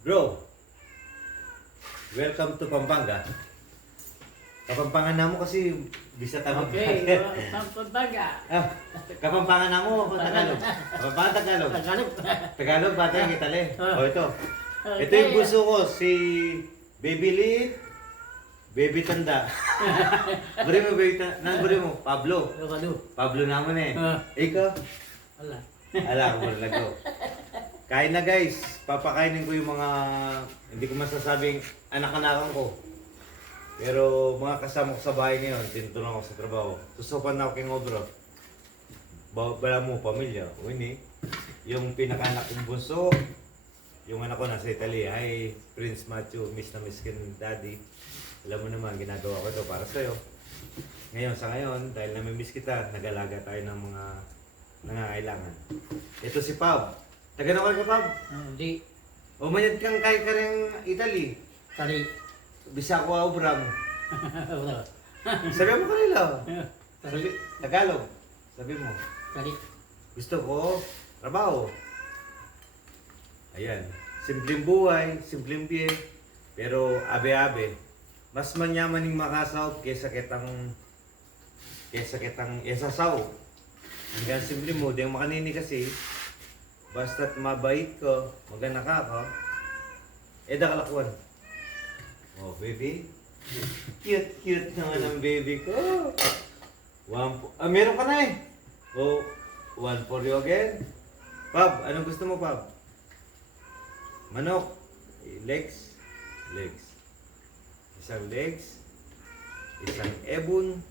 Bro, welcome to Pampanga. Kapampangan na mo kasi bisa tanong. Okay, Pampanga. Kapampangan na mo, Tagalog. Kapampangan Tagalog. Tagalog. Tagalog, bata yung Itali. Ah. O ito. Okay. Ito yung buso ko, si Baby Lit, Baby Tanda. Buri mo, Baby Tanda. Nang buri mo? Pablo. Tagalog. Pablo naman eh. Ah. Ikaw? Wala. Ala, ako lago. Kain na guys. Papakainin ko yung mga, hindi ko masasabing anak-anakan ko. Pero mga kasama ko sa bahay ngayon, tinutulungan ako sa trabaho. Susupan na ako king obro. Bala mo, pamilya. O hindi. Yung pinaka-anak kong bunso, yung anak ko nasa Italy. Hi, Prince Matthew, miss na miss ka ng daddy. Alam mo naman, ginagawa ko ito para sa'yo. Ngayon, sa ngayon, dahil namimiss kita, nag-alaga tayo ng mga nangangailangan. Ito si Pab. Taga na ka, Pab? Hindi. O manyad kang kay ka rin Italy. Kali. Bisa ko Abraham. Wala. Sabi mo kanila. Sabi, Tagalog. Sabi mo. Kali. Gusto ko, trabaho. Ayan. Simpleng buhay, simpleng biye. Pero abe-abe. Mas manyaman yung makasahod kesa kitang esasaw. Hanggang simple mo, di yung makanini kasi. Basta't mabait ko, maganda ka ako. Eda kalakuan. Oh, baby. Cute naman ang baby ko. Meron ka na eh. Oh, one for you again. Pab, anong gusto mo, Pab? Manok. Legs. Legs. Isang legs. Isang ebon.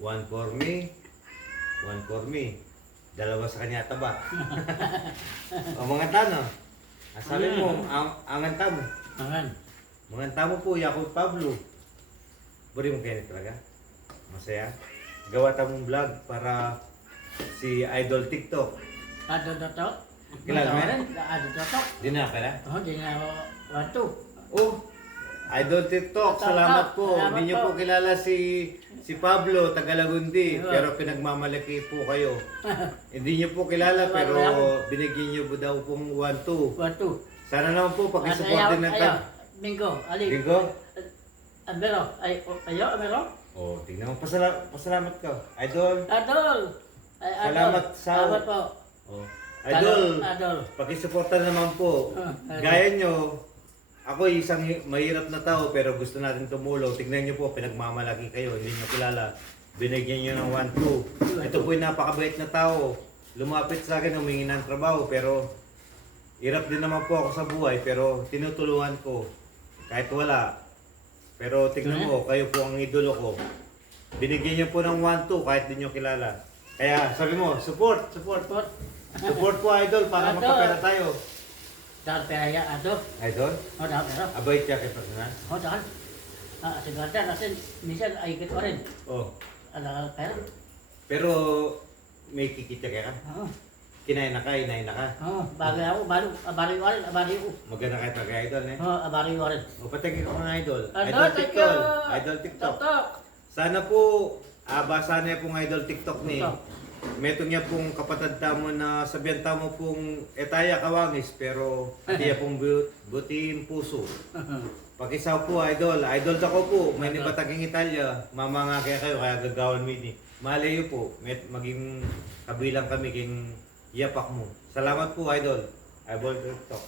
One for me. One for me. Dalawa sa kanya taba. O mga tano. Sabi mo, angan tamo. Mangan. Mga tamo po, Yakut Pablo. Buri mo kayo talaga. Masaya. Gawa tamong vlog para si Idol TikTok. Ado to. Kilala mo yan? Ado to. Di na pala? Oh, di na wato. Oh, Idol TikTok, salamat po. Salamat Hindi niyo po po. kilala si Pablo, Tagalagundi, Oo. pero pinagmamalaki po kayo. Hindi niyo po kilala, pero binigyan niyo po daw pong 1-2. Wato. Sana naman po, pag-support din ng Ayaw. Bingo. Ali. Bingo? Amero. Ayo, Amero. Oh, tingnan mo, pasalamat ka. Idol. Adol. Salamat sa... Salamat po. Oh. Idol, Adol. pakisuporta naman po. Idol. Gaya nyo, ako isang mahirap na tao pero gusto natin tumulong. Tignan nyo po, pinagmamalaki kayo, hindi nyo kilala. Binigyan nyo ng 1-2. Ito po yung napakabait na tao. Lumapit sa akin, humingi ng trabaho pero hirap din naman po ako sa buhay pero tinutulungan ko. Kahit wala. Pero tignan mo, kayo po ang idolo ko. Binigyan nyo po ng 1-2 kahit di nyo kilala. Kaya sabi mo, support. Support. Support po idol para Idol. magkapera tayo. Dahil pera adol. Idol? Oh, dahil pera. Abay siya kay personal. Oh, dahil. Sigurado natin, minsan ay ikit rin. Oh. Ala pera. Pero may kikita ka? Oo. Kinain na ka, inain na ka. Oo, bagay ako, abari ko rin, abari ko. Maganda kayo pag idol eh. Oo, abari ko rin. O patagin ko mga idol. Idol, thank you. Idol TikTok. Tok. Sana po, basa na pong idol TikTok ni. TikTok. Meto niya pong kapatid tamo na sabihan tamo pong etaya kawangis pero tiya pong buting puso. Pakisaw po idol. Idol ako po. May nibataging Italya. Mama nga kayo kaya gagawan mo ini. Malayo po. Maging kabilang kami king yapak mo. Salamat po idol. Idol TikTok.